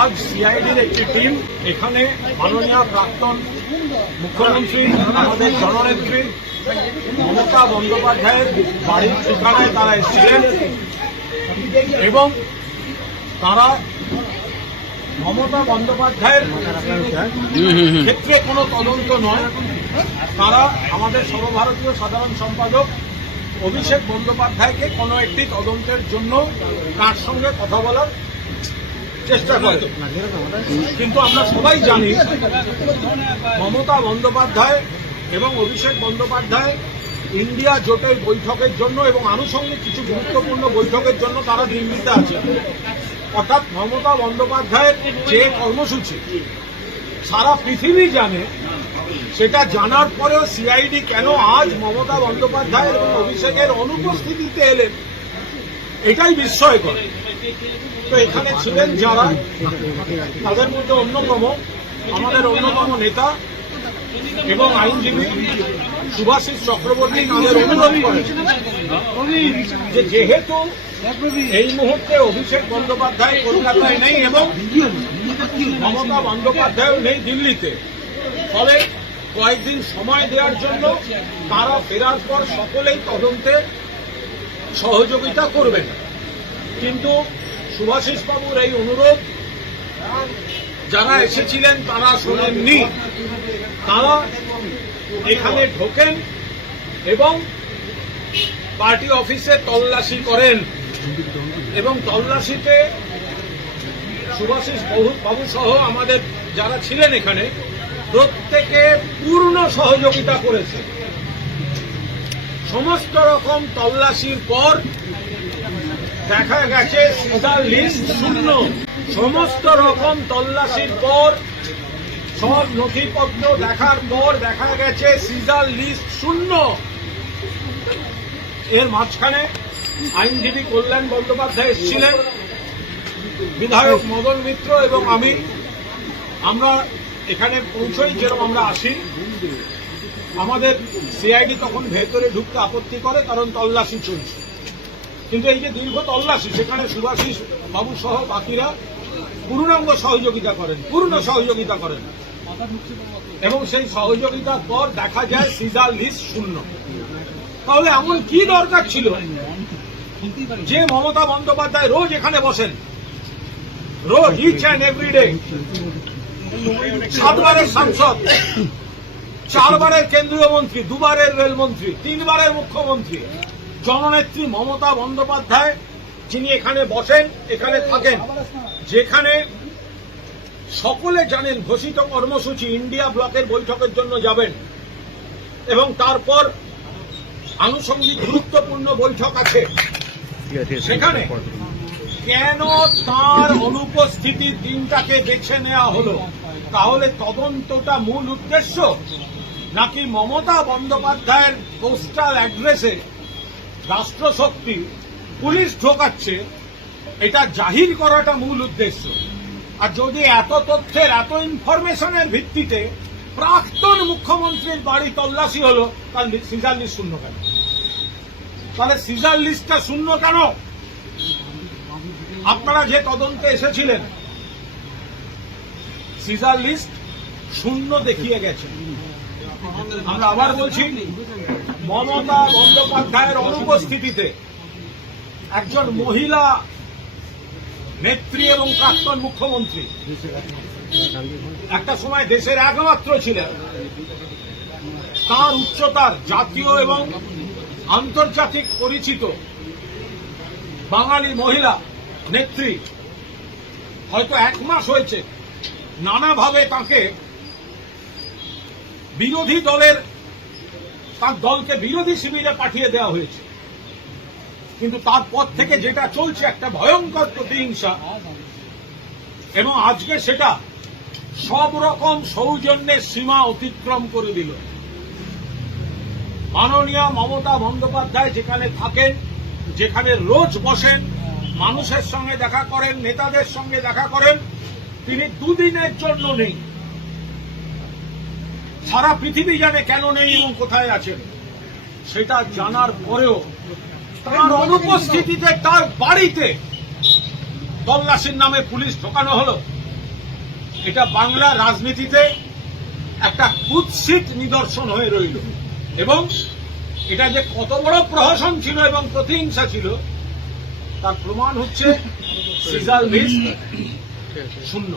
আজ সিআইডির একটি টিম এখানে মাননীয় প্রাক্তন মুখ্যমন্ত্রী আমাদের জননেত্রী মমতা বন্দ্যোপাধ্যায়ের বাড়ির ঠিকানায় তারা এসেছিলেন এবং তারা মমতা বন্দ্যোপাধ্যায়ের ক্ষেত্রে কোনো তদন্ত নয়, তারা আমাদের সর্বভারতীয় সাধারণ সম্পাদক অভিষেক বন্দ্যোপাধ্যায়কে কোনো একটি তদন্তের জন্য তার সঙ্গে কথা বলার চেষ্টা করে। কিন্তু আমরা সবাই জানি মমতা বন্দ্যোপাধ্যায় এবং অভিষেক বন্দ্যোপাধ্যায় ইন্ডিয়া জোটের বৈঠকের জন্য এবং আনুষঙ্গিক কিছু গুরুত্বপূর্ণ বৈঠকের জন্য তারা দিল্লিতে আছে। অর্থাৎ মমতা বন্দ্যোপাধ্যায়ের যে কর্মসূচি সারা পৃথিবী জানে, সেটা জানার পরেও সিআইডি কেন আজ মমতা বন্দ্যোপাধ্যায় এবং অভিষেকের অনুপস্থিতিতে এলেন, এটাই বিস্ময়কর। তো এখানে ছিলেন যারা, তাদের মধ্যে অন্যতম আমাদের অন্যতম নেতা এবং আইনজীবী শুভাশিস চক্রবর্তী তাদের অনুরোধ করেন যে যেহেতু এই মুহূর্তে অভিষেক বন্দ্যোপাধ্যায় কলকাতায় নেই এবং মমতা বন্দ্যোপাধ্যায় নেই দিল্লিতে, ফলে কয়েকদিন সময় দেওয়ার জন্য তারা ফেরার পর সকলেই তদন্তে সহযোগিতা করবেন। কিন্তু শুভাশিস বাবুর এই অনুরোধ যারা এসেছিলেন তারা শোনেননি। তারা এখানে ঢোকেন এবং পার্টি অফিসে তল্লাশি করেন এবং তল্লাশিতে শুভাশিস বাবু সহ আমাদের যারা ছিলেন এখানে প্রত্যেকে পূর্ণ সহযোগিতা করেছে। সমস্ত রকম তল্লাশির পর দেখা গেছে সিজার লিস্ট শূন্য। সমস্ত রকম তল্লাশির পর সব নথিপত্র দেখার পর দেখা গেছে সিজার লিস্ট শূন্য। এর মাঝখানে আইনজীবী কল্যাণ বন্দ্যোপাধ্যায় এসেছিলেন, বিধায়ক মদন মিত্র এবং আমরা এখানে পৌঁছই, যেরকম আমরা আসি, আমাদের সিআইডি তখন ভেতরে ঢুকতে আপত্তি করে কারণ তল্লাশি চলছে। কিন্তু এই যে দীর্ঘ তল্লাশি, সেখানে শুভাশিস বাবু সহ বাকিরা পূর্ণাঙ্গ সহযোগিতা করেন এবং সেই সহযোগিতার পর দেখা যায় সিজার লিস্ট শূন্য। তাহলে এমন কি দরকার ছিল যে মমতা বন্দ্যোপাধ্যায় রোজ এখানে বসেন, রোজ ইচ অ্যান্ড এভরিডে, 7 বারের সাংসদ, 4 বারের কেন্দ্রীয় মন্ত্রী, 2 বারের রেলমন্ত্রী, 3 বারের মুখ্যমন্ত্রী, জননেত্রী মমতা বন্দ্যোপাধ্যায় যিনি এখানে বসেন, এখানে থাকেন, যেখানে সকলে জানেন ঘোষিত কর্মসূচি ইন্ডিয়া ব্লকের বৈঠকের জন্য যাবেন এবং তারপর আনুষঙ্গিক গুরুত্বপূর্ণ বৈঠক আছে, সেখানে কেন তার অনুপস্থিতির দিনটাকে বেছে নেওয়া হলো? তাহলে তদন্তটা মূল উদ্দেশ্য, নাকি মমতা বন্দ্যোপাধ্যায়ের পোস্টাল অ্যাড্রেসে রাষ্ট্রশক্তি পুলিশ ঢোকাচ্ছে এটা জাহির করাটা মূল উদ্দেশ্য? আর যদি এত তথ্যের, এত ইনফরমেশনের ভিত্তিতে প্রাক্তন মুখ্যমন্ত্রীর বাড়ি তল্লাশি হলো, তাহলে সিজার লিস্ট শূন্য কেন? তাহলে সিজার লিস্টটা শূন্য কেন? আপনারা যে তদন্তে এসেছিলেন সিজার লিস্ট শূন্য দেখিয়ে গেছে। আমরা আবার বলছি, মমতা বন্দ্যোপাধ্যায়ের অনুপস্থিতিতে একজন মহিলা নেত্রী এবং প্রাক্তন মুখ্যমন্ত্রী একটা সময় দেশের একমাত্র ছিলেন, তার উচ্চতার জাতীয় এবং আন্তর্জাতিক পরিচিত বাঙালি মহিলা নেত্রী, হয়তো 1 মাস হয়েছে নানাভাবে তাকে বিরোধী দলের, তার দলকে বিরোধী শিবিরে পাঠিয়ে দেওয়া হয়েছে। কিন্তু তারপর থেকে যেটা চলছে একটা ভয়ঙ্কর প্রতিহিংসা, এবং আজকে সেটা সব রকম সৌজন্যের সীমা অতিক্রম করে দিল। মাননীয় মমতা বন্দ্যোপাধ্যায় যেখানে থাকেন, যেখানে রোজ বসেন, মানুষের সঙ্গে দেখা করেন, নেতাদের সঙ্গে দেখা করেন, তিনি 2 দিনের জন্য নেই। সারা পৃথিবী জানে কেন নেই এবং কোথায় আছেন। সেটা জানার পরেও তার অনুপস্থিতিতে তার বাড়িতে তল্লাশির নামে পুলিশ ঢোকানো হলো, এটা বাংলা রাজনীতিতে একটা কুৎসিত নিদর্শন হয়ে রইল। এবং এটা যে কত বড় প্রহসন ছিল এবং প্রতিহিংসা ছিল তার প্রমাণ হচ্ছে সিজাল মিস শূন্য।